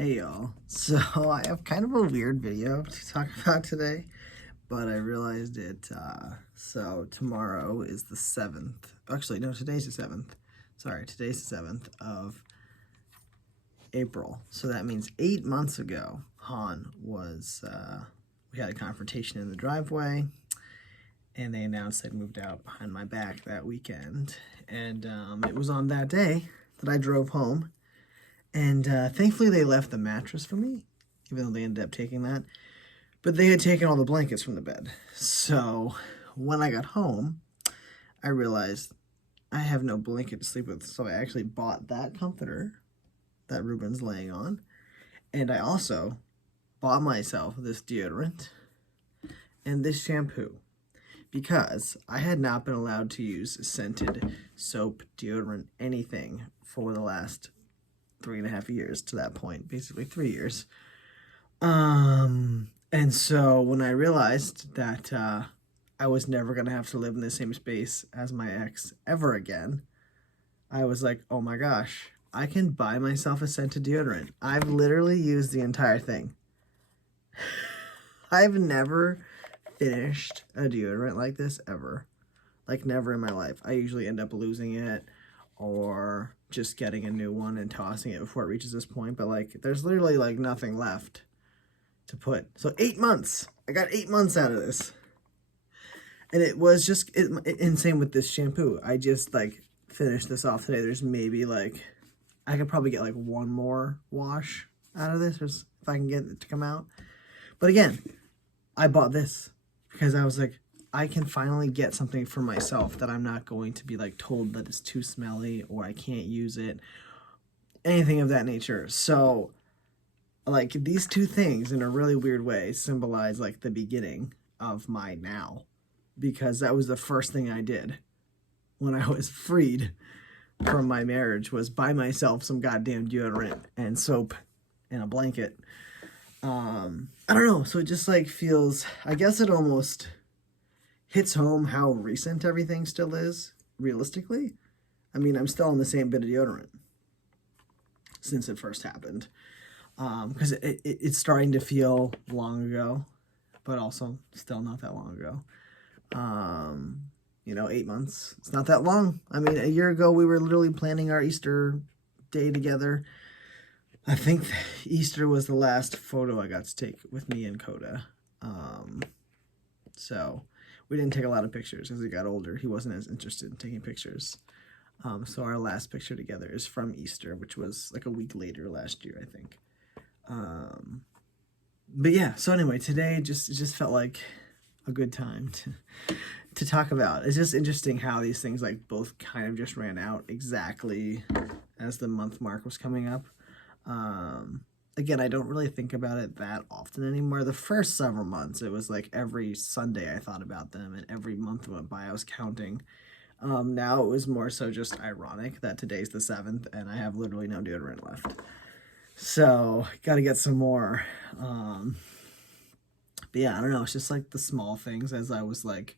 Hey y'all, so I have kind of a weird video to talk about today, but I realized so tomorrow is the 7th, actually no, today's the 7th, today's the 7th of April, so that means 8 months ago, we had a confrontation in the driveway, and they announced they'd moved out behind my back that weekend, and it was on that day that I drove home. And thankfully, they left the mattress for me, even though they ended up taking that. But they had taken all the blankets from the bed. So when I got home, I realized I have no blanket to sleep with. So I actually bought that comforter that Ruben's laying on. And I also bought myself this deodorant and this shampoo because I had not been allowed to use scented soap, deodorant, anything for the last 3.5 years to that point, basically 3 years. And so when I realized that I was never gonna have to live in the same space as my ex ever again, I was like, oh my gosh, I can buy myself a scented deodorant. I've literally used the entire thing. I've never finished a deodorant like this ever. Like, never in my life. I usually end up losing it or just getting a new one and tossing it before it reaches this point, but like there's literally like nothing left to put. So 8 months, I got 8 months out of this, and it was just insane with this shampoo. I just like finished this off today. There's maybe like I could probably get like one more wash out of this if I can get it to come out. But again, I bought this because I was like, I can finally get something for myself that I'm not going to be like told that it's too smelly or I can't use it, anything of that nature. So like these two things in a really weird way symbolize like the beginning of my now, because that was the first thing I did when I was freed from my marriage, was buy myself some goddamn deodorant and soap and a blanket. I don't know, so it just like feels, I guess it almost hits home how recent everything still is, realistically. I mean, I'm still on the same bit of deodorant since it first happened. Because it's starting to feel long ago, but also still not that long ago. 8 months, it's not that long. I mean, a year ago, we were literally planning our Easter day together. I think Easter was the last photo I got to take with me and Coda. So we didn't take a lot of pictures. As he got older, he wasn't as interested in taking pictures. So our last picture together is from Easter, which was like a week later last year, I think. But yeah, so anyway, today it just felt like a good time to talk about. It's just interesting how these things like both kind of just ran out exactly as the month mark was coming up. Again, I don't really think about it that often anymore. The first several months, it was like every Sunday I thought about them, and every month went by I was counting. Now it was more so just ironic that today's the 7th and I have literally no deodorant left. So, gotta get some more. But yeah, I don't know. It's just like the small things as I was like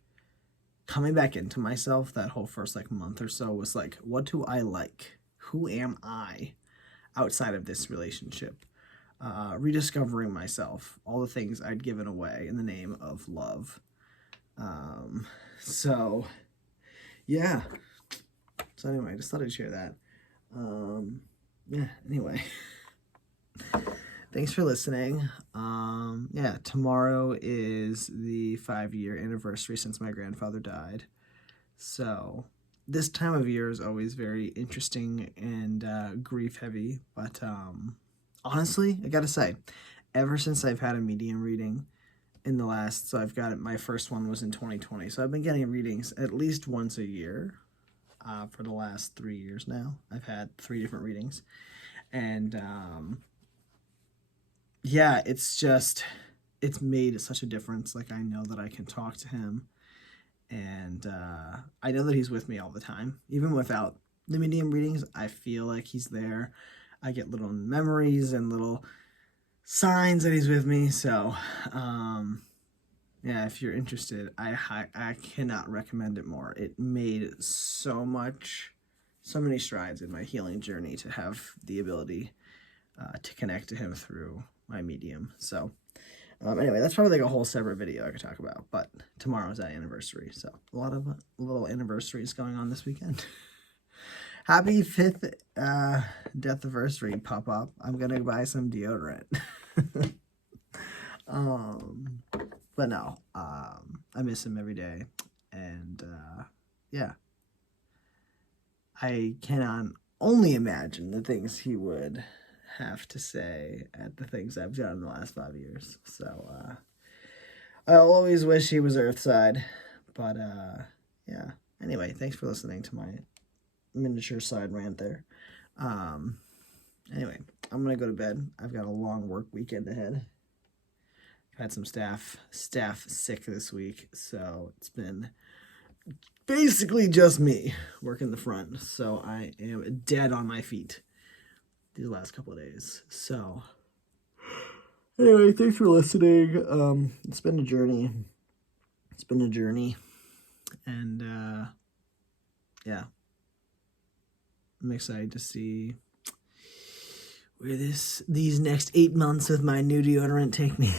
coming back into myself. That whole first like month or so was like, what do I like? Who am I outside of this relationship? Rediscovering myself, all the things I'd given away in the name of love. So yeah. So anyway, I just thought I'd share that. Yeah, anyway. Thanks for listening. Yeah, tomorrow is the 5-year anniversary since my grandfather died. So this time of year is always very interesting and grief heavy. But honestly, I gotta say, ever since I've had a medium reading in the last, so I've got it, my first one was in 2020. So I've been getting readings at least once a year for the last 3 years now. I've had 3 different readings. And yeah, it's made such a difference. Like, I know that I can talk to him, and I know that he's with me all the time. Even without the medium readings, I feel like he's there. I get little memories and little signs that he's with me. So, yeah, if you're interested, I cannot recommend it more. It made so many strides in my healing journey to have the ability to connect to him through my medium. So anyway, that's probably like a whole separate video I could talk about. But tomorrow's that anniversary, so a lot of little anniversaries going on this weekend. Happy 5th death anniversary, Pop Up. I'm gonna buy some deodorant. But no, I miss him every day, and yeah, I cannot only imagine the things he would have to say at the things I've done in the last 5 years. So I'll always wish he was Earthside, but yeah. Anyway, thanks for listening to my miniature side rant there. Anyway, I'm gonna go to bed. I've got a long work weekend ahead. I've had some staff sick this week, so it's been basically just me working the front. So I am dead on my feet these last couple of days. So anyway, thanks for listening. It's been a journey. And yeah, I'm excited to see where these next 8 months with my new deodorant take me.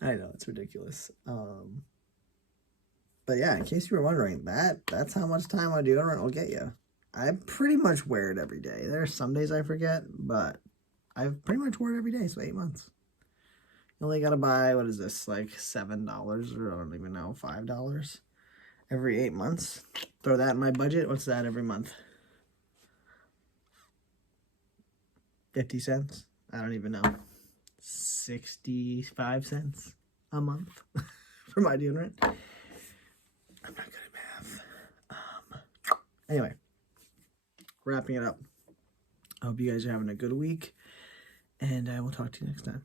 I know, it's ridiculous. But yeah, in case you were wondering, that's how much time a deodorant will get you. I pretty much wear it every day. There are some days I forget, but I pretty much wear it every day, so 8 months. You only gotta buy, what is this, like $7, or I don't even know, $5 every 8 months. Throw that in my budget. What's that every month? 50 cents? I don't even know. 65 cents a month for my deodorant. I'm not good at math. Anyway, wrapping it up. I hope you guys are having a good week, and I will talk to you next time.